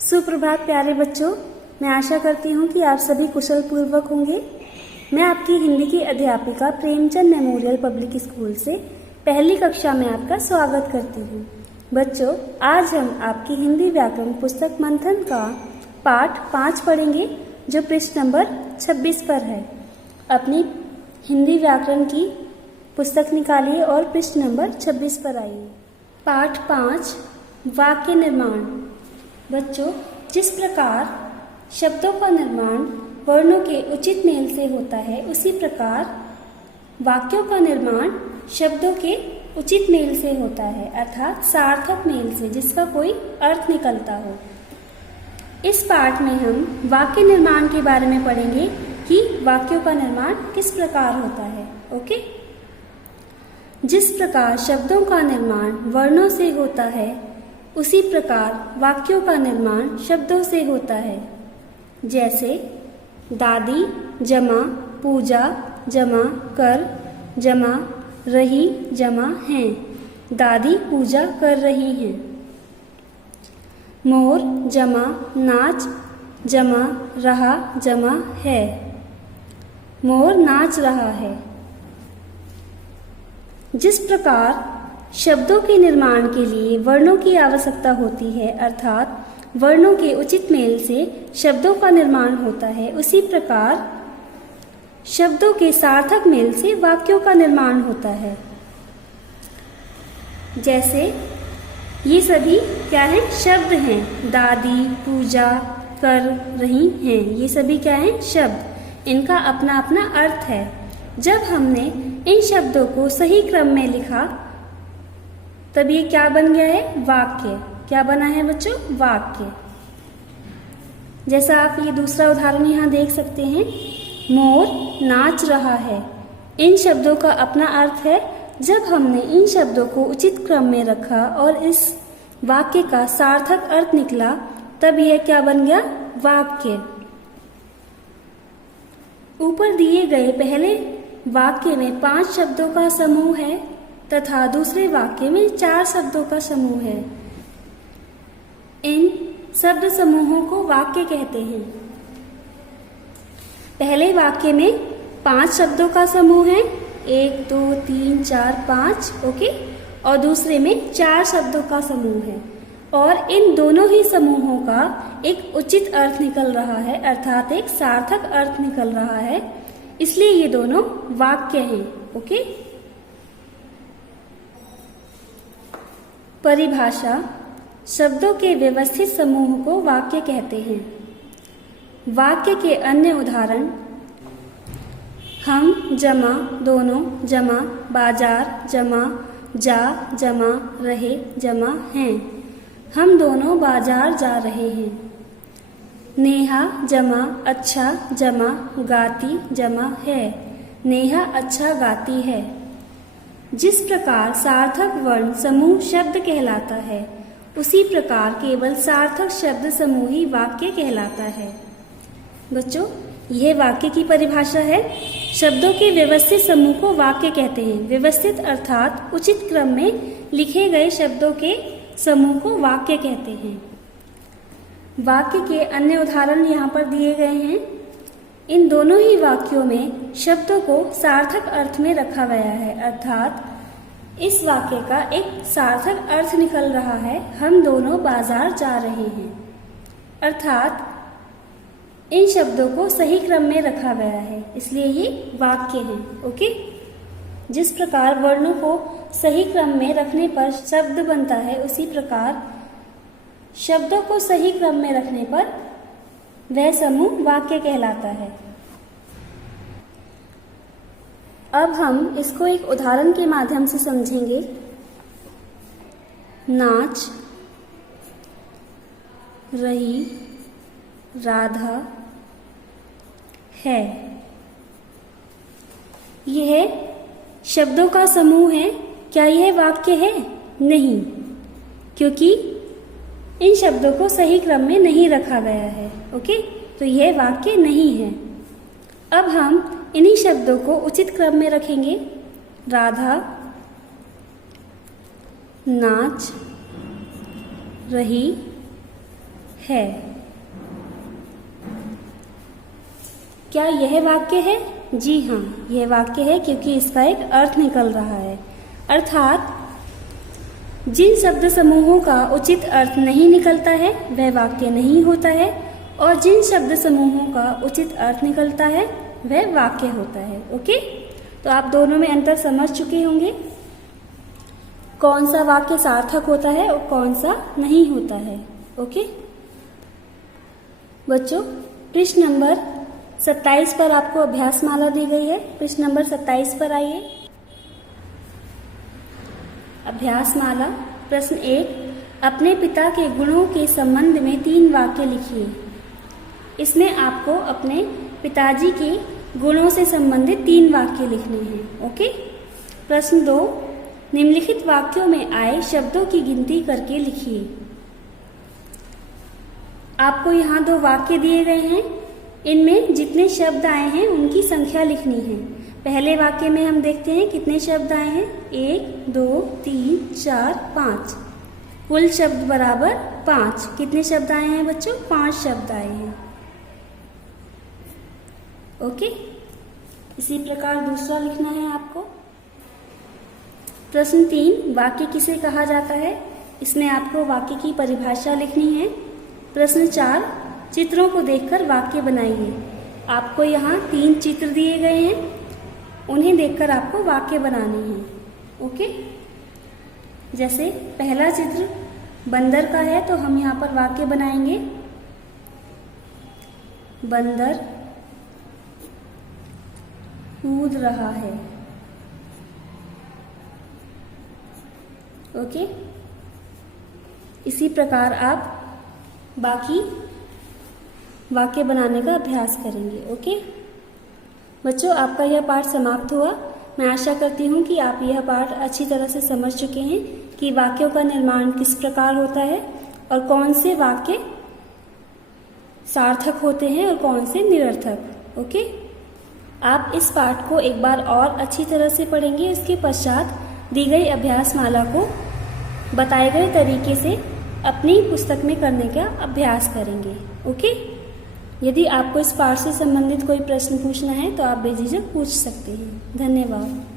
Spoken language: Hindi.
सुप्रभात प्यारे बच्चों, मैं आशा करती हूँ कि आप सभी कुशल पूर्वक होंगे। मैं आपकी हिंदी की अध्यापिका प्रेमचंद मेमोरियल पब्लिक स्कूल से पहली कक्षा में आपका स्वागत करती हूँ। बच्चों, आज हम आपकी हिंदी व्याकरण पुस्तक मंथन का पाठ 5 पढ़ेंगे, जो पृष्ठ नंबर 26 पर है। अपनी हिंदी व्याकरण की पुस्तक निकालिए और पृष्ठ नंबर 26 पर आइए। पाठ 5, वाक्य निर्माण। बच्चों, जिस प्रकार शब्दों का निर्माण वर्णों के उचित मेल से होता है, उसी प्रकार वाक्यों का निर्माण शब्दों के उचित मेल से होता है, अर्थात सार्थक मेल से, जिसका कोई अर्थ निकलता हो। इस पाठ में हम वाक्य निर्माण के बारे में पढ़ेंगे कि वाक्यों का निर्माण किस प्रकार होता है। ओके? जिस प्रकार शब्दों का निर्माण वर्णों से होता है, उसी प्रकार वाक्यों का निर्माण शब्दों से होता है। जैसे दादी जमा पूजा जमा कर जमा रही जमा हैं। दादी पूजा कर रही हैं। मोर जमा नाच जमा रहा जमा है। मोर नाच रहा है। जिस प्रकार शब्दों के निर्माण के लिए वर्णों की आवश्यकता होती है, अर्थात वर्णों के उचित मेल से शब्दों का निर्माण होता है, उसी प्रकार शब्दों के सार्थक मेल से वाक्यों का निर्माण होता है। जैसे ये सभी क्या हैं? शब्द हैं। दादी पूजा कर रही हैं, ये सभी क्या हैं? शब्द। इनका अपना अपना अर्थ है। जब हमने इन शब्दों को सही क्रम में लिखा, तब ये क्या बन गया है? वाक्य। क्या बना है बच्चों? वाक्य। जैसा आप ये दूसरा उदाहरण यहाँ देख सकते हैं, मोर नाच रहा है। इन शब्दों का अपना अर्थ है। जब हमने इन शब्दों को उचित क्रम में रखा और इस वाक्य का सार्थक अर्थ निकला, तब यह क्या बन गया? वाक्य। ऊपर दिए गए पहले वाक्य में 5 शब्दों का समूह है तथा दूसरे वाक्य में 4 शब्दों का समूह है। इन शब्द समूहों को वाक्य कहते हैं। पहले वाक्य में 5 शब्दों का समूह है, 1 2 3 4 5। ओके? और दूसरे में 4 शब्दों का समूह है, और इन दोनों ही समूहों का एक उचित अर्थ निकल रहा है, अर्थात एक सार्थक अर्थ निकल रहा है, इसलिए ये दोनों वाक्य हैं। ओके? परिभाषा। शब्दों के व्यवस्थित समूह को वाक्य कहते हैं। वाक्य के अन्य उदाहरण: हम जमा दोनों जमा बाजार जमा जा जमा रहे जमा हैं। हम दोनों बाजार जा रहे हैं। नेहा जमा अच्छा जमा गाती जमा है। नेहा अच्छा गाती है। जिस प्रकार सार्थक वर्ण समूह शब्द कहलाता है, उसी प्रकार केवल सार्थक शब्द समूह ही वाक्य कहलाता है। बच्चों, यह वाक्य की परिभाषा है। शब्दों के व्यवस्थित समूह को वाक्य कहते हैं। व्यवस्थित अर्थात उचित क्रम में लिखे गए शब्दों के समूह को वाक्य कहते हैं। वाक्य के अन्य उदाहरण यहाँ पर दिए गए हैं। इन दोनों ही वाक्यों में शब्दों को सार्थक अर्थ में रखा गया है, अर्थात इस वाक्य का एक सार्थक अर्थ निकल रहा है। हम दोनों बाजार जा रहे हैं, अर्थात इन शब्दों को सही क्रम में रखा गया है, इसलिए ये वाक्य हैं। ओके? जिस प्रकार वर्णों को सही क्रम में रखने पर शब्द बनता है, उसी प्रकार शब्दों को सही क्रम में रखने पर वह समूह वाक्य कहलाता है। अब हम इसको एक उदाहरण के माध्यम से समझेंगे। नाच रही राधा है। यह शब्दों का समूह है। क्या यह वाक्य है? नहीं, क्योंकि इन शब्दों को सही क्रम में नहीं रखा गया है। ओके? तो यह वाक्य नहीं है। अब हम इन्हीं शब्दों को उचित क्रम में रखेंगे। राधा नाच रही है। क्या यह वाक्य है? जी हाँ, यह वाक्य है क्योंकि इसका एक अर्थ निकल रहा है। अर्थात जिन शब्द समूहों का उचित अर्थ नहीं निकलता है वह वाक्य नहीं होता है, और जिन शब्द समूहों का उचित अर्थ निकलता है वह वाक्य होता है। ओके, तो आप दोनों में अंतर समझ चुके होंगे, कौन सा वाक्य सार्थक होता है और कौन सा नहीं होता है। ओके बच्चों, पृष्ठ नंबर 27 पर आपको अभ्यास माला दी गई है। पृष्ठ नंबर 27 पर आइए। अभ्यास माला प्रश्न 1, अपने पिता के गुणों के संबंध में 3 वाक्य लिखिए। इसमें आपको अपने पिताजी के गुणों से संबंधित 3 वाक्य लिखने हैं। ओके। प्रश्न 2, निम्नलिखित वाक्यों में आए शब्दों की गिनती करके लिखिए। आपको यहाँ 2 वाक्य दिए गए हैं, इनमें जितने शब्द आए हैं उनकी संख्या लिखनी है। पहले वाक्य में हम देखते हैं कितने शब्द आए हैं, 1 2 3 4 5, कुल शब्द बराबर 5। कितने शब्द आए हैं बच्चों? 5 शब्द आए हैं। ओके, इसी प्रकार दूसरा लिखना है आपको। प्रश्न 3, वाक्य किसे कहा जाता है? इसमें आपको वाक्य की परिभाषा लिखनी है। प्रश्न 4, चित्रों को देखकर वाक्य बनाइए। आपको यहाँ 3 चित्र दिए गए हैं, उन्हें देखकर आपको वाक्य बनाने हैं। ओके, जैसे पहला चित्र बंदर का है तो हम यहाँ पर वाक्य बनाएंगे, बंदर कूद रहा है। ओके, इसी प्रकार आप बाकी वाक्य बनाने का अभ्यास करेंगे। ओके बच्चों, आपका यह पाठ समाप्त हुआ। मैं आशा करती हूँ कि आप यह पाठ अच्छी तरह से समझ चुके हैं कि वाक्यों का निर्माण किस प्रकार होता है और कौन से वाक्य सार्थक होते हैं और कौन से निरर्थक। ओके, आप इस पाठ को एक बार और अच्छी तरह से पढ़ेंगे। इसके पश्चात दी गई अभ्यास माला को बताए गए तरीके से अपनी पुस्तक में करने का अभ्यास करेंगे। ओके, यदि आपको इस पाठ से संबंधित कोई प्रश्न पूछना है तो आप बेझिझक पूछ सकते हैं। धन्यवाद।